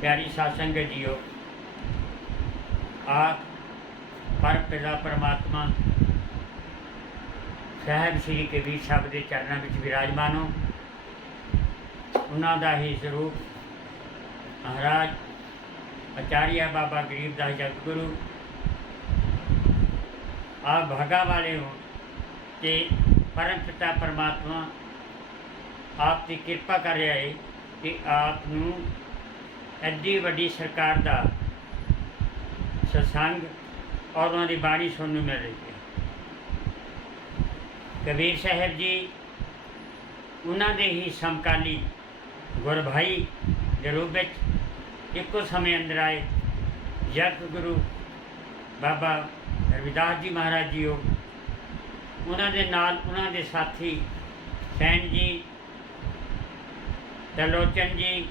प्यारी साध संगत जीओ, आप परम पिता परमात्मा साहब श्री कबीर साहब के चरणों में विराजमान हो। उन्हों का ही स्वरूप महाराज आचार्य बाबा गरीबदास जगतगुरु आप भागा वाले हो कि परम पिता परमात्मा आपकी कृपा कर रहा है कि आपनू एड्डी वड्डी सरकार का सत्संग और उन्होंने बाणी सुनने मिल रही है। कबीर साहब जी उन्होंने ही समकाली गुरभाई के रूप में एको समय अंदर आए। जग गुरु बाबा रविदास जी महाराज जी हो, उन्होंने नाल उन्होंने साथी सैन जी, त्रिलोचन जी,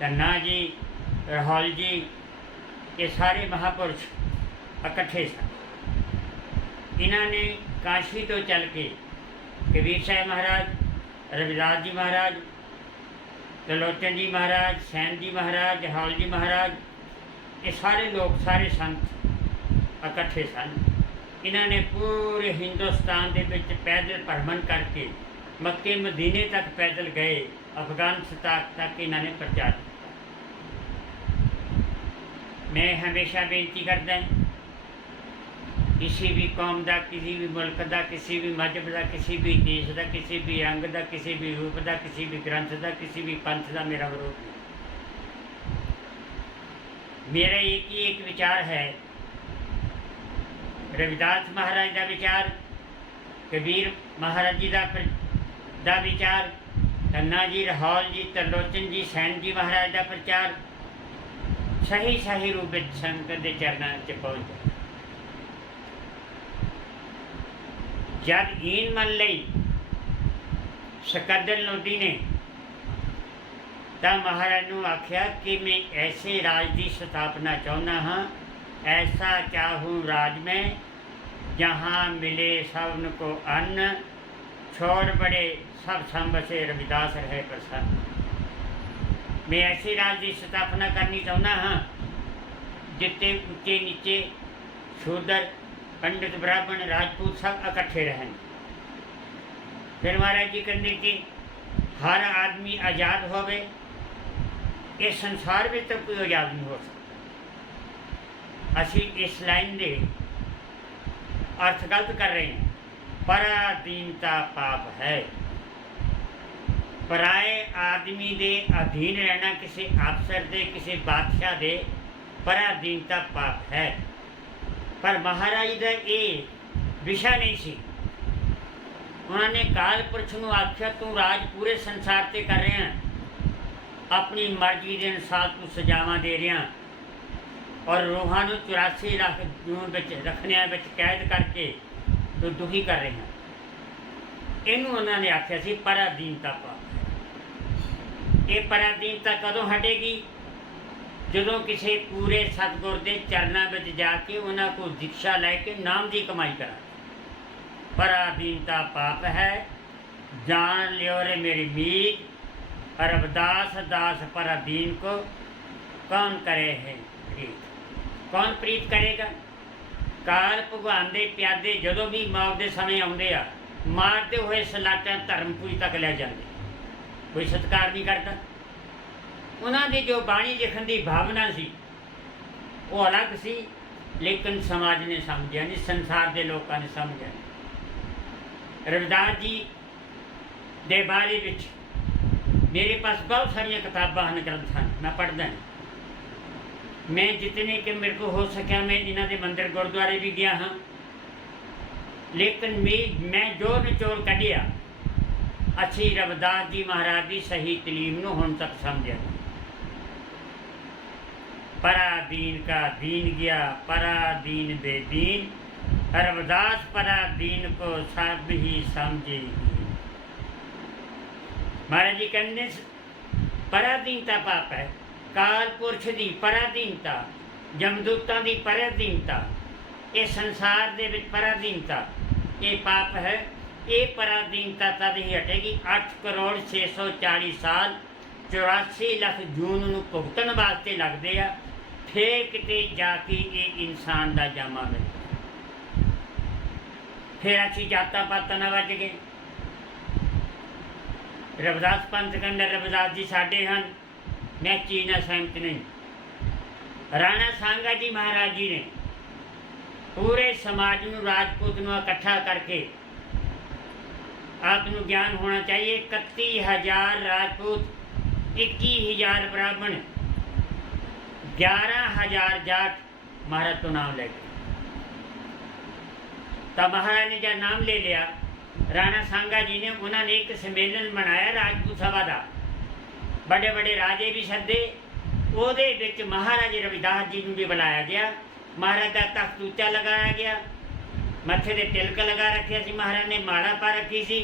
धन्ना जी, राहुल जी, ये सारे महापुरुष इकट्ठे सन। इन्होंने काशी तो चल के कबीर साहब महाराज, रविदास जी महाराज, त्रिलोचन जी महाराज, सैन जी महाराज, राहुल जी महाराज, ये सारे लोग सारे संत इकट्ठे सन। इन्होंने पूरे हिंदुस्तान के विच पैदल भ्रमण करके मक्के मदीने तक पैदल गए, अफगानिस्तान तक इन्होंने प्रचार किया। मैं हमेशा बेनती करता किसी भी कौम का, किसी भी मुल्क का, किसी भी मजहब का, किसी भी देश का, किसी भी अंग का, किसी भी रूप का, किसी भी ग्रंथ का, किसी भी पंथ का मेरा विरोध नहीं। मेरा एक ही एक विचार है, रविदास महाराज का विचार, कबीर महाराज जी का विचार, धन्ना जी, राहुल जी, त्रिलोचन जी, सैन जी महाराज का प्रचार सही सही रूप में संगत के चरणों से पहुँच जाए। जब ईन मन लई सकंदर लोधी ने तब महाराज ने आख्या कि मैं ऐसे राज की स्थापना चाहना हाँ, ऐसा चाहूँ राज में जहाँ मिले सबन को अन्न, छोड़ बड़े सब संबसे रविदास रहे प्रसन्न। मैं ऐसे राज की स्थापना करनी चाहना हाँ जितने ऊंचे नीचे शूद्र पंडित ब्राह्मण राजपूत सब इकट्ठे रहें। फिर महाराज जी कहते कि हर आदमी आज़ाद होवे, इस संसार में तो कोई आज़ाद नहीं हो सकता। असी इस लाइन दे अर्थ गलत कर रहे हैं। पराधीनता पाप है। पराए आदमी दे अधीन रहना, किसी अफसर दे, किसी बादशाह दे, पराधीनता पाप है। पर महाराज का ये विषय नहीं सी। उन्होंने काल पुरख नूं आख्या तू राज पूरे संसार से कर रहे हैं, अपनी मर्जी के अनुसार तू सजावां दे रहा और रूहां नूं 84 लाख जून रखने कैद करके तो दुखी कर रहे हैं। इनू उन्होंने आख्या सी पराधीनता पाप। ये पराधीनता कदों हटेगी? जो किसी पूरे सतगुर के चरणों में जाके उन्होंने को दीक्षा लैके नाम की कमाई करा। पराधीनता पाप है, जान लियो रे मेरी मीत, रविदास दास पराधीन को कौन करे है प्रीत। कौन प्रीत करेगा? काल भगवान के प्यादे जो भी मौत के समय आते आ, मारते हुए सलाटा धर्मपुरी तक लै जाते, कोई सत्कार नहीं करता। उन्होंने जो बाणी लिखण की भावना सी वो अलग सी, लेकिन समाज ने समझा नहीं, संसार के लोगों ने समझा नहीं। रविदास जी के बारे विच मेरे पास बहुत सारिया किताबां हैं, ग्रंथ हैं, मैं पढ़दा हूं। मैं जितने कि मेरे को हो सकिया मैं इन्हों के मंदिर गुरुद्वारे भी गया हाँ, लेकिन मैं जो निचोड़ कढ़िया अच्छी रविदास जी महाराज की सही तलीम नूं हुण तक समझा। पराधीन का दीन गया, पराधीन बेदीन, रविदास पराधीन को सब ही समझेगी। महाराज जी कहते पराधीनता पाप है। काल पुरख की पराधीनता, जमदूतां की पराधीनता, ये संसार दे विच पराधीनता ये पाप है। ये पराधीनता तद ही हटेगी 8 करोड़ 640 साल 84 ਲੱਖ ਜੂਨ ਨੂੰ ਭੁਗਤਣ ਵਾਸਤੇ ਲੱਗਦੇ ਆ, ਫਿਰ ਕਿਤੇ ਜਾ ਕੇ ਇਹ ਇਨਸਾਨ ਦਾ ਜਾਮਾ ਮਿਲਦਾ। ਫਿਰ ਅਸੀਂ ਜਾਤਾਂ ਪਾਤਾਂ ਨਾਲ ਵੱਜ ਗਏ। ਰਵਿਦਾਸ ਪੰਥ ਕਹਿੰਦਾ ਰਵਿਦਾਸ ਜੀ ਸਾਡੇ ਹਨ, ਮੈਂ ਚੀਜ਼ ਨਾਲ ਸਹਿਮਤ ਨਹੀਂ। ਰਾਣਾ ਸਾਂਗਾ ਜੀ ਮਹਾਰਾਜ ਜੀ ਨੇ ਪੂਰੇ ਸਮਾਜ ਨੂੰ, ਰਾਜਪੂਤ ਨੂੰ ਇਕੱਠਾ ਕਰਕੇ, ਆਪ ਨੂੰ ਗਿਆਨ ਹੋਣਾ चाहिए, 31,000 ਰਾਜਪੂਤ, 21,000 ब्राह्मण, 11,000 जाट महाराज तो नाम ले गए। तब महाराज ने जब नाम ले लिया, राणा सांगा जी ने, उन्होंने एक सम्मेलन बनाया राजपूत सभा का, बड़े बड़े राजे भी सदे, ਉਹਦੇ ਵਿੱਚ महाराज रविदास जी ਨੂੰ भी बुलाया गया। महाराज का तख्त ਉੱਚਾ लगाया गया, मत्थे ते तिलक लगा रखिया सी, महाराज ने माला पा रखी सी,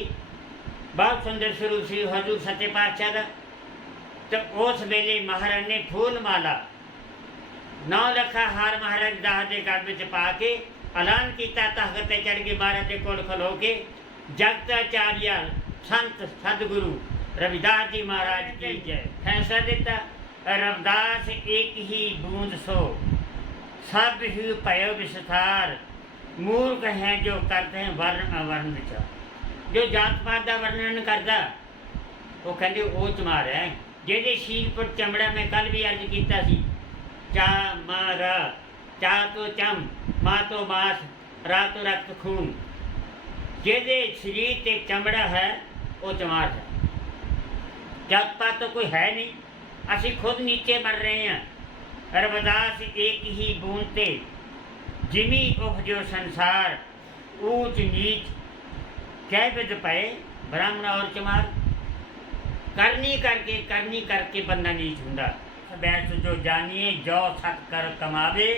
बहुत सुंदर स्वरूप सी हजूर सच्चे पातशाह का। तो उस वेले महाराज ने फूल माला 9 ਲੱਖਾ हार महाराज दास के गल में पा के ऐलान किया, तख्त ते चढ़ के महाराज के कोल खलो के जगताचार्य संत सतगुरु रविदास जी महाराज की जय फैसला दिता, रविदास एक ही बूंद सो सब ही पयो विस्तार, मूर्ख हैं जो करते हैं वर्ण अवर्ण विचार। जो जात पात का वर्णन करता वो कहते वो चमार है। जेदे शील पर चमड़ा में कल भी अर्ज किया सी, चा मा रा, चा तो चम, माँ तो मास, रा तो रक्त खून। जेदे शरीर ते चमड़ा है वो चमार है। जात पात तो कोई है नहीं, असी खुद नीचे मर रहे हैं। रविदास एक ही बूंद ते जिमी उपजो संसार, ऊंच नीच कै विध पए ब्राह्मण और चमार। करनी करके बंदा नीच हुंदा। बैठ जो जानिए जो सत कर कमावे,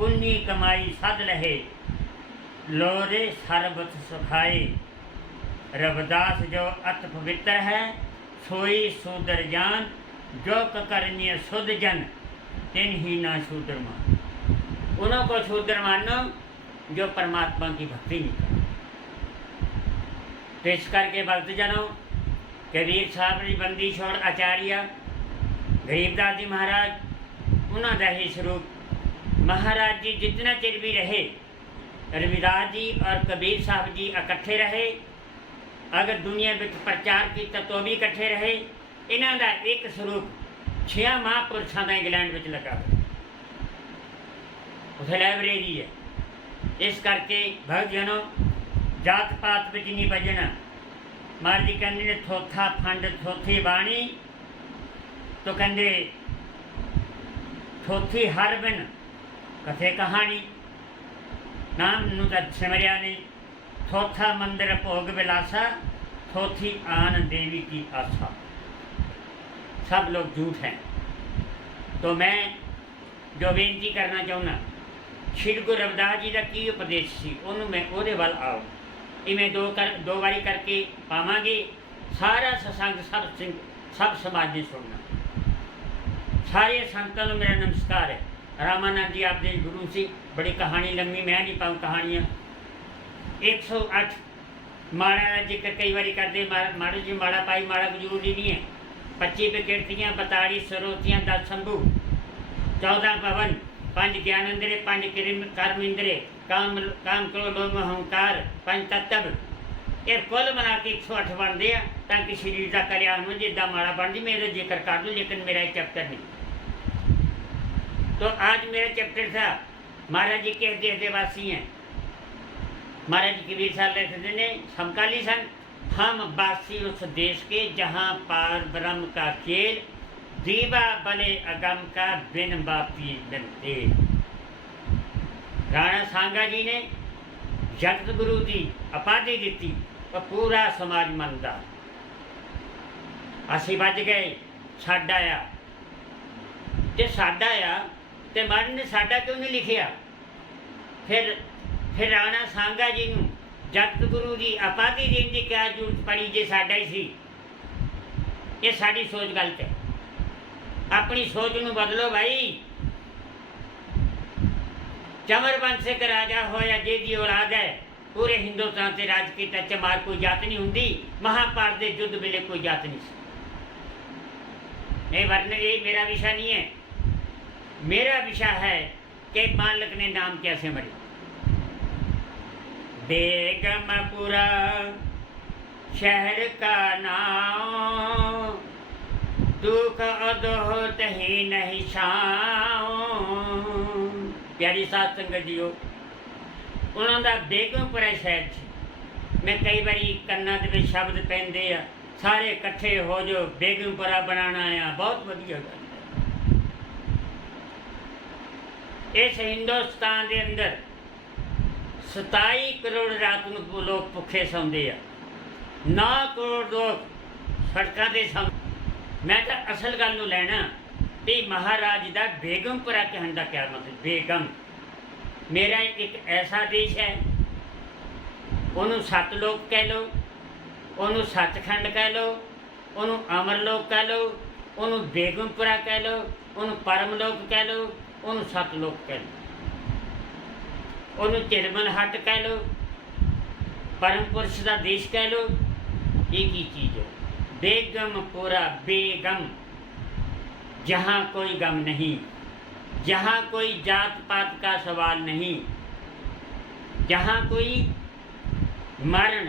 उन्नी कमाई सद लहे, लोरे सरबत सुखाए। रविदास जो अत पवित्र है, सोई शूदर जान, जो करनीय शुद्ध जन, तिन ही ना शूद्र मान। उन्हों को शूद्र मानो जो परमात्मा की भक्ति नहीं करते। तो इस करके भक्त जनों, कबीर साहब जी बंदी छोड़ आचार्य गरीबदास जी महाराज, उन्होंने ही स्वरूप महाराज जी जितना चिर भी रहे, रविदास जी और कबीर साहब जी इकट्ठे रहे। अगर दुनिया में प्रचार किया तो भी इकट्ठे रहे। इन्हों का एक स्वरूप 6 महापुरुषों का इंग्लैंड में लगा, उसे लाइब्रेरी है। इस करके भगत जनों, जात पात में नहीं बजना। महाराज जी कहते ने थोथा फंड थोथी बाणी, तो कहते थोथी हर बिन कथे कहानी, नाम नू तो सिमरिया नहीं। थोथा मंदिर भोग विलासा, थोथी आन देवी की आशा। सब लोग झूठ हैं। तो मैं जो बेनती करना चाहना, श्री गुरु रविदास जी का की उपदेश सी, उन्होंने मैं ਉਹਦੇ ਵੱਲ आओ। इवें दो बारी करके पावांगे। सारा सत्संग सब समाज ने सुनना। सारे संतां नूं मेरा नमस्कार है। रामानंद जी आपके गुरु सी, बड़ी कहानी लंबी मैं नहीं पाऊँ कहानियाँ। 108 माड़ा का जिक्र कई बारी करते, माड़ा जी माड़ा पाई, माड़ा जरूरी नहीं है। 25 विकृतियाँ, 42 सरोतियाँ, 10 शंभू, 14 पवन, 5 ज्ञान इंद्रे, 5 कर्म इंद्रे, काम क्रोध लोभ अहंकार, 5 तत्व, ये कुल मिला के 108 बनते हैं, ताकि शरीर का कल्याण हो। जिदा माड़ा बन जी मेरा जिक्र कर दूँ, लेकिन मेरा एक चैप्टर नहीं। तो आज मेरा चैप्टर था महाराज जी किस देश के वासी हैं। महाराज जी कबीर साहब लिखते ने, समकाली सन, हम वासी उस देश के जहाँ पार ब्रह्म का खेल, दीवा बले अगम का बिन बापी बिन तेल। राणा सांगा जी ने जगत गुरु की उपाधि दी, और पूरा समाज मनता। असी बच गए, साडा आया। जे साडा आया तो महाराज ने साडा क्यों नहीं लिखिया? फिर राणा सांगा जी नूं जगत गुरु की उपाधि देने की क्या जरूरत पड़ी जे साडा ही सी? ये साडी सोच गलत है। अपनी सोच नूं बदलो भाई। चमर वंशक राजा होया जेदी औलाद है, पूरे हिंदुस्तान से राज किया। चमार कोई जात नहीं हुंदी। महाभारत के युद्ध वेले कोई जात नहीं सी। ये वर्ण ये मेरा विषय नहीं है। मेरा विषय है कि मालिक ने नाम कैसे मरे। बेगमपुरा शहर का नाम, दुख अदोहत ही नहीं छाओ। प्यारी साध संगत जीओ, उन्हों का बेगमपुरा शहर च मैं कई बारी कन्ना दे शब्द पैंदे आ, सारे इकट्ठे हो जो बेगमपुरा बनाना आ, बहुत वधिया गल है। इस हिंदुस्तान के अंदर 27 करोड़ रात को लोग भुखे सौंदे आ, 9 करोड़ लोग सड़कों से सौ। मैं तो असल गल नूं लैना भी महाराज का बेगमपुरा कहने का क्या मतलब। बेगम मेरा एक ऐसा देश है, उन्होंने सतलोक कह लो, उन्होंने सचखंड कह लो, उन्होंने अमरलोक कह लो, उन्होंने बेगमपुरा कह लो, उन्होंने परमलोक कह लो, उन्होंने सतलोक कह लो, उन्होंने चिरमन हट कह लो, परम पुरुष का देश कह लो। एक ही चीज़ है बेगमपुरा। बेगम जहाँ कोई गम नहीं, जहाँ कोई जात पात का सवाल नहीं, जहाँ कोई मरण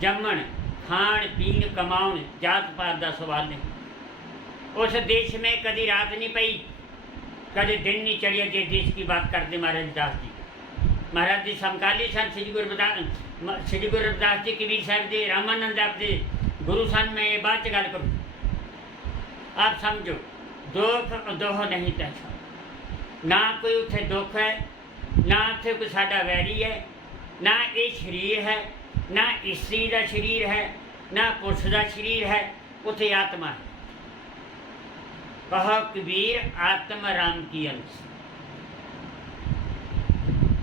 जमन खान पीन कमाउन जात पात का सवाल नहीं। उस देश में कभी रात नहीं पई, कभी दिन नहीं चढ़िया। जिस देश की बात करते महाराज दास जी, महाराज जी समकाली सन। श्री गुरु रविदास जी, कबीर साहब जी, रामानंद आप जी गुरु सन। मैं ये बात गल करूँ, आप समझो दुख दोह नहीं तैसा। ना कोई उथे दुख है, ना उथे कोई साडा वैरी है, ना ये शरीर है, ना स्त्री का शरीर है, ना पुरुष का शरीर है, उथे आत्मा है। कहो कबीर आत्म राम की अंश।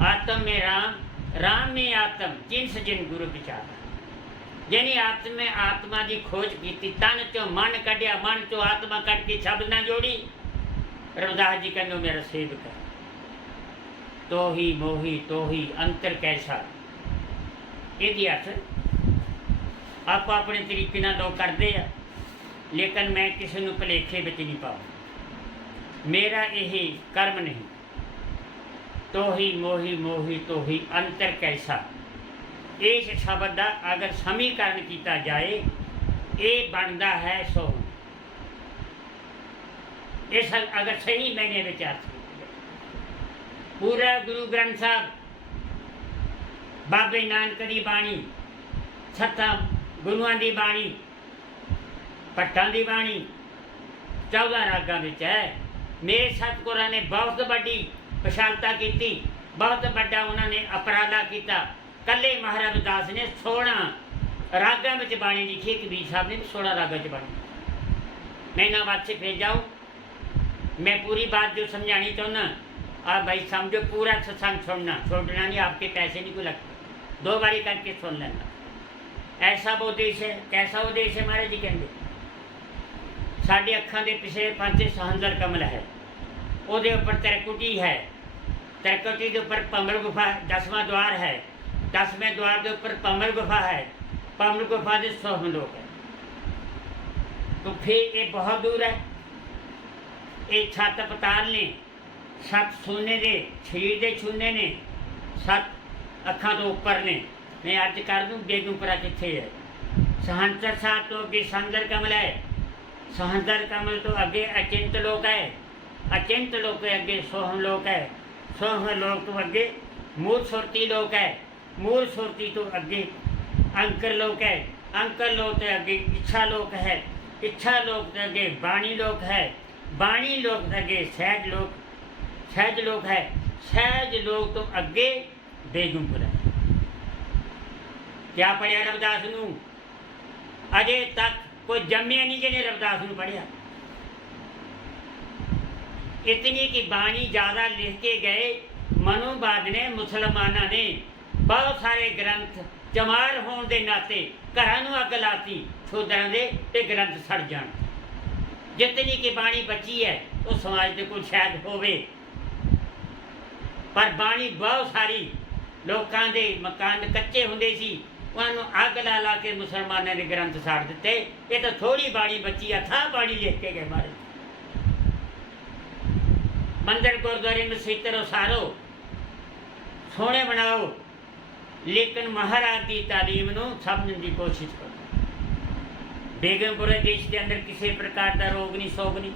आत्म में राम, राम में आत्म, जिनस जिन गुरु विचारा। जिन्हें आत्म में आत्मा की खोज की, तन चो मन कढ़िया, मन चो आत्मा कढ़ के शब्द ना जोड़ी। रविदास जी कहते मेरा सेवक है, तो ही मोही तो ही अंतर कैसा। ये अर्थ आप अपने तरीके नाल लोग करते हैं, लेकिन मैं किसी को भुलेखे विच नहीं पाऊँ। मेरा यही कर्म नहीं। तो ही मोही मोही तो ही अंतर कैसा, इस शब्द का अगर समीकरण किया जाए, ये बनता है सो। इस अगर सही मैंने विचार पूरा गुरु ग्रंथ साहब, बाबे नानक की बाणी, 7 गुरुआं की बाणी, भट्टां की बाणी, 14 रागां विच है। मेरे सतगुरां ने बहुत बड़ी विशालता की, बहुत बड़ा उन्होंने उपराला किया। कले महाराज दास ने 16 रागां विच बाणी लिखी, कबीर साहब ने 16 रागां च बाणी। मैं ना बात से फिर जाऊँ, मैं पूरी बात जो समझानी चाहना, आप भाई समझो, पूरा सत्संग सुनना, छोड़ना नहीं। आपके पैसे नहीं कोई लगते, 2 बारी करके सुन लेना। ऐसा वो देश है, कैसा वो देश है महाराज जी कहते। साढ़े अखां के पिछले पासे सहंदर कमल है, वो उपर त्रिकुटी है, त्रिकुटी के उपर पमल गुफा 10वां द्वार है, 10वें द्वार के ऊपर पमल गुफा है, पमल गुफा के 100 लोग है। तो फिर ये बहुत दूर है। ये 7 पताल ने, 7 सोने के शरीर के छूने ने, 7 अखां तो उपर ने। मैं अर्ज कर दूँ बेगमपुरा कित्थे है। सहंसर साहब तो अगे सहंदर कमल है, सहंदर कमल तो अगे अचिंत लोक है, अचिंत लोक के अगे 100 लोक है, 100 लोक तो अगे मूल सुरती लोक है, मूल सुरती तो अगे अंकर लोक है, अंकर लोक के अगे इच्छा लोक है, इच्छा लोक के अगे बाणी लोक है, बाणी लोक के अगे सहज लोक, सहज लोक है, सहज लोक तो अगे बेगमपुरा है। क्या पढ़िया रविदास नूं? अजे तक कोई जम्मिया नहीं जिन्हें रविदास नूं पढ़िया। इतनी की बाणी ज़्यादा लिख के गए मनुवाद ने, मुसलमाना ने बहुत सारे ग्रंथ चमार होने के नाते घरों अग लाती, शूद्रां दे ते ग्रंथ सड़ जाण। जितनी की बाणी बची है वो समाज के कोल शायद होवे, पर बाणी बहुत सारी लोगों के मकान कच्चे होंदे सी, उन्होंने अग ला ला के मुसलमानों के ग्रंथ साड़ दिते। ये तो थोड़ी बाणी बची है, था बाणी लिख के गए मारे। मंदिर गुरुद्वारे मसीतर उसारो, सोहने बनाओ, लेकिन महाराज की तालीम नूं समझण की कोशिश करो। बेगमपुरे देश के अंदर किसी प्रकार का रोग नहीं, सोग नहीं।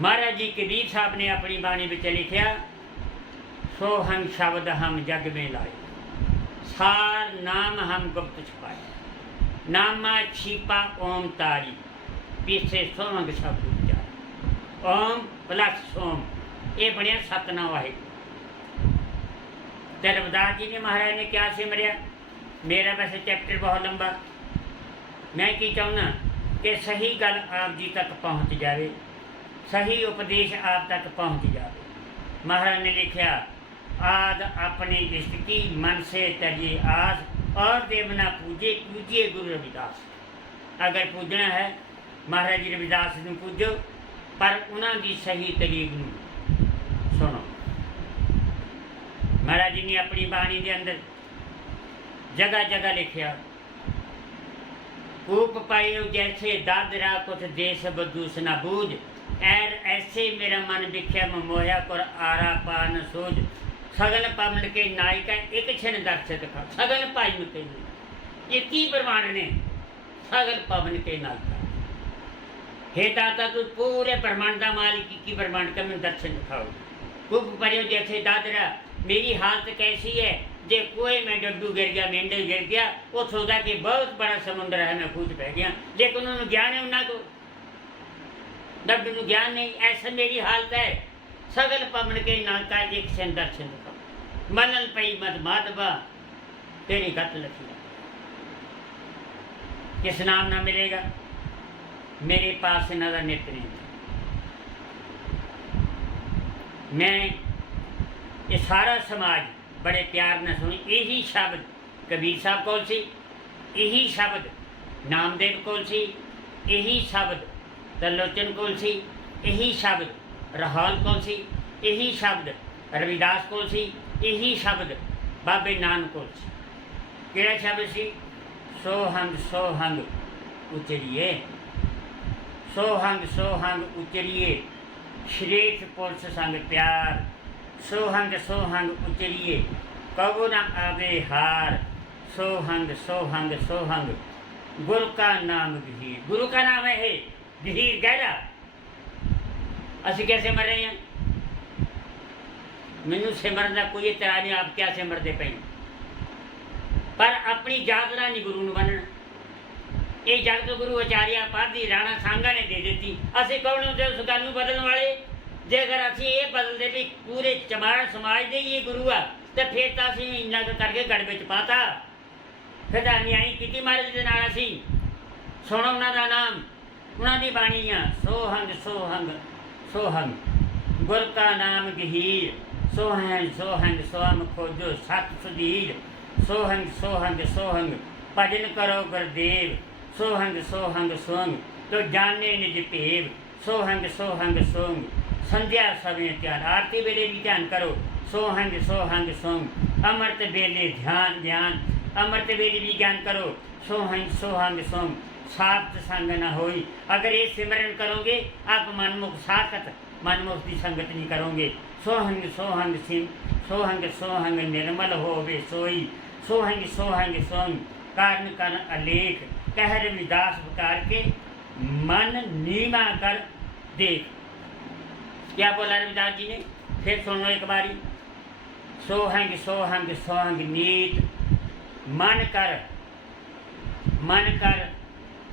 महाराज जी कबीर साहब ने अपनी बाणी में लिखा, सोहंग शब्द हम जग में लाए, सार नाम हम गुप्त छुपाए, नामा छिपा ओम तारी, पीछे सोहंग शब्द उच्चारे। ओम प्लस सोम, ये बनया सतनाम वाहिगुरू। तो रविदास जी ने महाराज ने क्या सिमरिया? मेरा वैसे चैप्टर बहुत लंबा, मैं की चाहना कि सही गल आप जी तक पहुँच जाए, सही उपदेश आप तक पहुँच जाए। महाराज ने लिखा, आद अपने इष्ट की मन से तरिए आस, और देवना पूजे पूजिए गुरु रविदास। अगर पूजना है महाराज जी रविदास नूं पूजो, पर उन्होंने सही तरीक नूं सुनो। महाराज जी ने अपनी बाणी के अंदर जगह जगह लिखा, कूप पायो जैसे दादरा कुछ देश बदूस न बूझ, एर ऐसे मेरा मन बिख्या मोया कर आरा पा न सोझ, सगन पवन के नायिका एक छिन दर्श दिखा। सगन पाई मुते ये की प्रमाण ने, सगन पवन के नायिका। हे दाता तू पूरे ब्रह्मांड का मालिक की ब्रह्मांड का मैं दर्शन दिखाओ। कूप पायो जैसे दादरा, मेरी हालत कैसी है? जे कोई में डब्बू गिर गया, मेंढे गिर गया, वो सोचा कि बहुत बड़ा समुद्र है, मैं कूद पै गया, लेकिन उन्होंने ज्ञान है उन्होंने को, डब्बू को ज्ञान नहीं। ऐसा मेरी हालत है। सगल पवन के नाका एक सन दर्शन दिखाओ, मनल पई मत माधवा तेरी गत लखी। किस नाम ना मिलेगा? मेरे पास नजर नित नहीं। मैं ये सारा समाज बड़े प्यार न सुनी। यही शब्द कबीर साहब कोल सी, यही शब्द नामदेव कोल सी, यही शब्द त्रिलोचन कोल सी, यही शब्द राहौल कोल सी, यही शब्द रविदास कोल सी, यही शब्द बाबे नानक कोल सी। केड़ा शब्द सी? सोहंग सोहंग उचरिए, सोहंग सोहंग उचरिए, श्रेष्ठ पुरुष संग प्यार, सोहंग सोहंग उचरिए, कबू न आवे हार, सोहंग सोहंग सोहंग, गुरु का नाम गहीर। गुरु का नाम है गहीर, गहरा। असी क्या सिमर रहे हैं? मैनू सिमरन का कोई इतरा नहीं, आप क्या सिमरते पे, पर अपनी जागरा नहीं गुरु नूं बनना। ये जगत गुरु आचार्य पाधी राणा सांगा ने दे दी। असी कौन होते उस गल नूं बदलने वाले? जेकर असी ये बदलते भी पूरे चमार समाज के ही गुरु आ, तो फिर तो असी इन्ना करके गड़ विच पाता, फिर तो अन्यायी की महाराज के नाल। असी सुनो उन्हों का नाम, उन्होंने बाणी आ, सोहंग सोहंग सोहंग, गुर का नाम गहीर, सोहंग सोहंग सोहम खोजो सत सुधीर, सोहंग सोहंग सोहंग भजन करो गुरदेव, सोहंग सोहंग सोहंग तो जाने निज भेव, सोहंग सोहंग सोहंग संध्या समय ध्यान, आरती वेले भी ध्यान करो, सोहंग सोहंग सोहंग अमृत वेले ध्यान ध्यान, अमृत वेले भी ज्ञान करो, सोहंग सोहंग सोहंग साप्त संग न होई। अगर ये सिमरन करोगे आप मनमुख साखत मनमुख की संगत नहीं करोगे। सोहंग सोहंग सिंह, सोहंग सोहंग निर्मल होवे सोई, सोहंग सोहंग सोहंग कारण कर अलेख, कह रविदास प्रकार के मन नीमा कर देख। क्या बोला रविदास जी ने? फिर सुनो एक बारी, सोहंग सोहंग सोहंग नीत, मन कर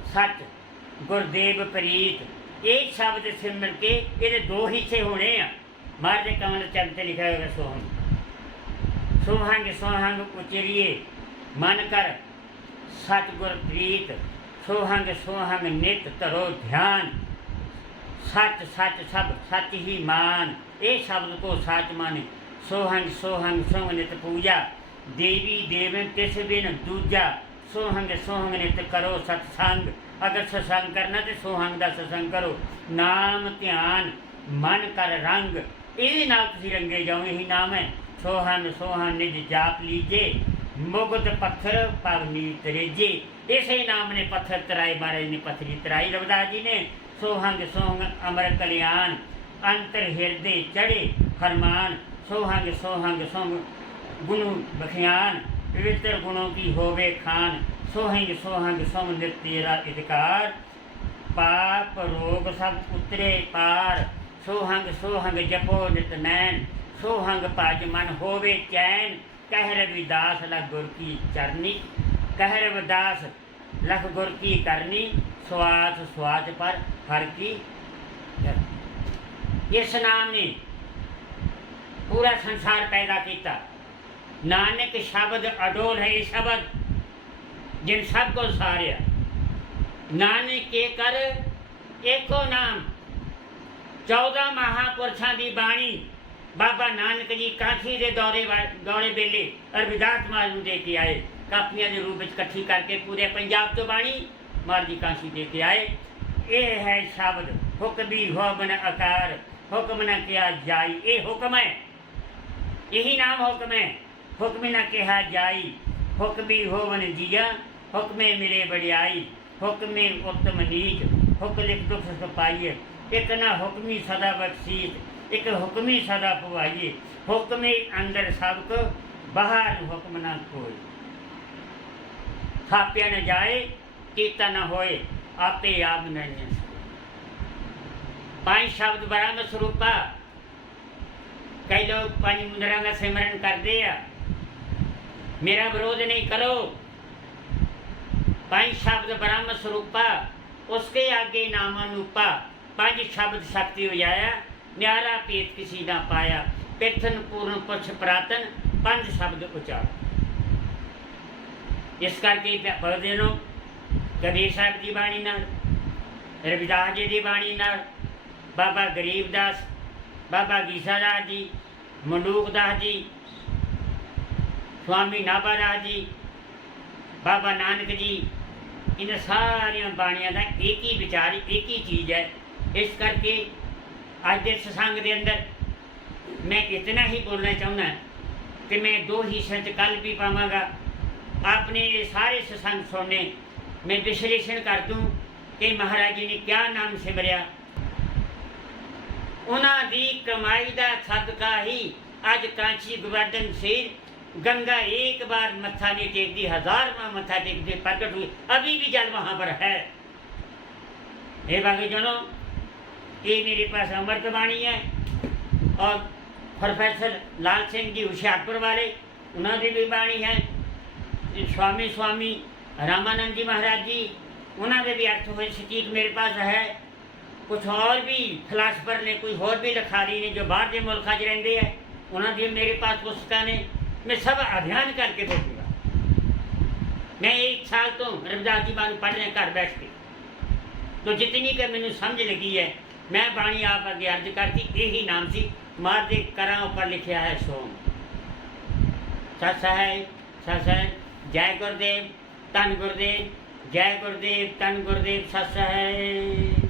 सच गुरदेव प्रीत। एक शब्द सिमर के ये दो हिस्से होने हैं। महाराज कमल चंद से लिखा होगा सोहंग, सोहंग सोहंग उचरिए, मन कर सच गुर प्रीत, सोहंग सोहंग नित तरो ध्यान, सच सच सब सच ही मान, ये शब्द को सच माने। सोहंग सोहंग सोहंग नित पूजा, देवी देवन तिस बिन दूजा, सोहंग सोहंग नित करो सत्संग। अगर सत्संग करना तो सोहंग का सत्संग करो, नाम ध्यान मन कर रंग, ये नाम तुम रंगे जाओ, यही नाम है। सोहंग सोहंग निज जाप लीजे, मुगत पत्थर पवनी तरेजे, इसे नाम ने पत्थर तराए, महाराज ने पत्थरी तराई रविदास जी ने। सोहंग सोहंग अमर कल्याण, अंतर हृदय चढ़े फरमान, सोहंग सोहंग सोहंग गुण बखियान, पवित्र गुणों की होवे खान, सोहंग सोहंग सोहंग नित तेरा इदकार, पाप रोग सब उतरे पार, सोहंग सोहंग जपो नित नैन, सोहंग भज मन होवे चैन, कह रविदास लख गुर की चरनी, कह रविदास लख गुर की करनी, स्वास स्वास पर हर की चरनी। इस नाम ने पूरा संसार पैदा किया। नानक शब्द अडोल है, ये शब्द जिन सब को सारिया। नानक के कर एको नाम, 14 महापुरुषों की बाणी बाबा नानक जी काशी के दौरे वेले रविदास महाराज नूं दे के आए। कापियां के रूप में इकट्ठी करके पूरे पंजाब तो बाणी महाराज जी काशी दे के आए। ये है शब्द हुक्म भी हो बन आकार, हुक्म न किया जाई, ये हुक्म है, यही नाम हुक्म है। हुक्म न कहा जाई, हुक्म भी हो बन जिया, हुक्म मिले बड़ियाई, हुक्म उत्तम नीच, हुक्म लिख दुख सपाइए, एक ना हुक्मी सदा बख्शीत, एक हुक्मी सदा पवाइए, हुक्म अंदर सबको बाहर हुक्म ना कोई, थापिया न जाए कीता न होए, आपे आप नहीं। 5 शब्द ब्रह्म स्वरूपा। कई लोग 5 मुद्रा का सिमरन करते हैं, मेरा विरोध नहीं करो। 5 शब्द ब्रह्म स्वरूपा, उसके आगे नाम अनूपा, 5 शब्द शक्ति हो जाया, न्यारा पेत किसी ना पाया, पिथन पूर्ण पुछ प्रातन, 5 शब्द उचार। इस करके पढ़ते नो कबीर साहब की बाणी नाल, रविदास जी की बाणी नाल, बाबा गरीबदास, बाबा गीसा दास जी, मंडूक दास जी, स्वामी नाभा दास जी, बाबा नानक जी, इन सारिया बाणियां का एक ही विचार, एक ही चीज़ है। इस करके अज के सत्संग के अंदर मैं इतना ही बोलना चाहूँगा कि मैं 2 हिस्सों च कल भी पावांगा। आपने ये सारे सत्संग सुनने, मैं विश्लेषण कर दूँ कि महाराज जी ने क्या नाम सिमरिया। उन्हां दी कमाई का सदका ही अज कांची गोवर्धन सिर गंगा एक बार मत्था नहीं टेकती, 1000 बार मत्था टेकती प्रकट हुई, अभी भी जल वहाँ पर है। हे बाकी जनो, ये मेरे पास अमृत बाणी है और प्रोफेसर लाल सिंह जी हुशियारपुर वाले, उन्होंने भी बाणी है। स्वामी रामानंद जी महाराज जी, उन्होंने भी अर्थ हुए सटीक मेरे पास है। कुछ और भी फिलासफर ने, कोई और भी लिखारी ने जो बाहर के मुल्क रहते हैं, उन्होंने मेरे पास पुस्तक ने, मैं सब अध्ययन करके देखूँगा। मैं 1 साल तो रविदास जी बाणी पढ़ रहे घर बैठ के, तो जितनी का मैनू समझ लगी है मैं बाणी आप अगे अर्ज करती। यही नाम सी मार दे करा ऊपर लिखा है सोम। सच है, सच है। जय गुरुदेव, धन गुरुदेव, जय गुरुदेव, धन गुरुदेव, सच है।